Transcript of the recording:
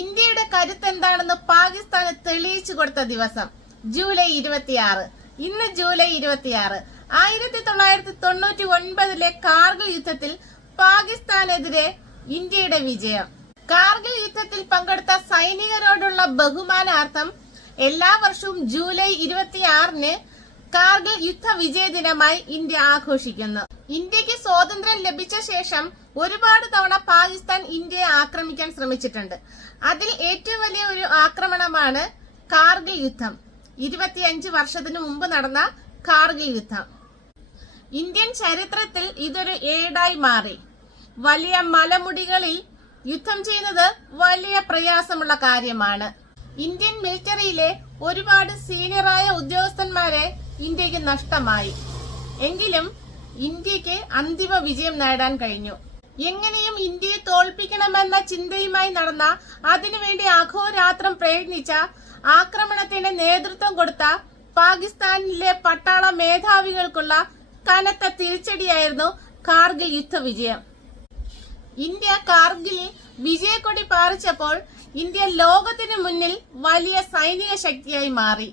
ഇന്ത്യയുടെ കരുത്ത് എന്താണെന്ന് പാകിസ്ഥാന് തെളിയിച്ചു കൊടുത്ത ദിവസം ജൂലൈ ഇരുപത്തിയാറ്. ഇന്ന് ജൂലൈ ഇരുപത്തിയാറ്. ആയിരത്തി തൊള്ളായിരത്തി തൊണ്ണൂറ്റി ഒൻപതിലെ കാർഗിൽ യുദ്ധത്തിൽ പാകിസ്ഥാനെതിരെ ഇന്ത്യയുടെ വിജയം. കാർഗിൽ യുദ്ധത്തിൽ പങ്കെടുത്ത സൈനികരോടുള്ള ബഹുമാനാർത്ഥം എല്ലാ വർഷവും ജൂലൈ ഇരുപത്തിയാറിന് കാർഗിൽ യുദ്ധ വിജയ ദിനമായി ഇന്ത്യ ആഘോഷിക്കുന്നു. ഇന്ത്യയ്ക്ക് സ്വാതന്ത്ര്യം ലഭിച്ച ശേഷം ഒരുപാട് തവണ പാകിസ്ഥാൻ ഇന്ത്യയെ ആക്രമിക്കാൻ ശ്രമിച്ചിട്ടുണ്ട്. അതിൽ ഏറ്റവും വലിയ ഒരു ആക്രമണമാണ് കാർഗിൽ യുദ്ധം. ഇരുപത്തിയഞ്ച് വർഷത്തിനു മുമ്പ് നടന്ന കാർഗിൽ യുദ്ധം. ഇന്ത്യൻ ചരിത്രത്തിൽ ഇതൊരു ഏടായി മാറി. വലിയ മലമുടികളിൽ യുദ്ധം ചെയ്യുന്നത് വലിയ പ്രയാസമുള്ള കാര്യമാണ്. ഇന്ത്യൻ മിലിറ്ററിയിലെ ഒരുപാട് സീനിയറായ ഉദ്യോഗസ്ഥന്മാരെ ഇന്ത്യയ്ക്ക് നഷ്ടമായി. എങ്കിലും ഇന്ത്യയ്ക്ക് അന്തിമ വിജയം നേടാൻ കഴിഞ്ഞു. എങ്ങനെയും ഇന്ത്യയെ തോൽപ്പിക്കണമെന്ന ചിന്തയുമായി നടന്ന അതിനുവേണ്ടി അഹോരാത്രം പ്രയത്നിച്ച ആക്രമണത്തിന് നേതൃത്വം കൊടുത്ത പാകിസ്ഥാനിലെ പട്ടാള മേധാവികൾക്കുള്ള കനത്ത തിരിച്ചടിയായിരുന്നു കാർഗിൽ യുദ്ധവിജയം. ഇന്ത്യ കാർഗിൽ വിജയക്കൊടി പാറിച്ചപ്പോൾ ഇന്ത്യ ലോകത്തിനു മുന്നിൽ വലിയ സൈനിക ശക്തിയായി മാറി.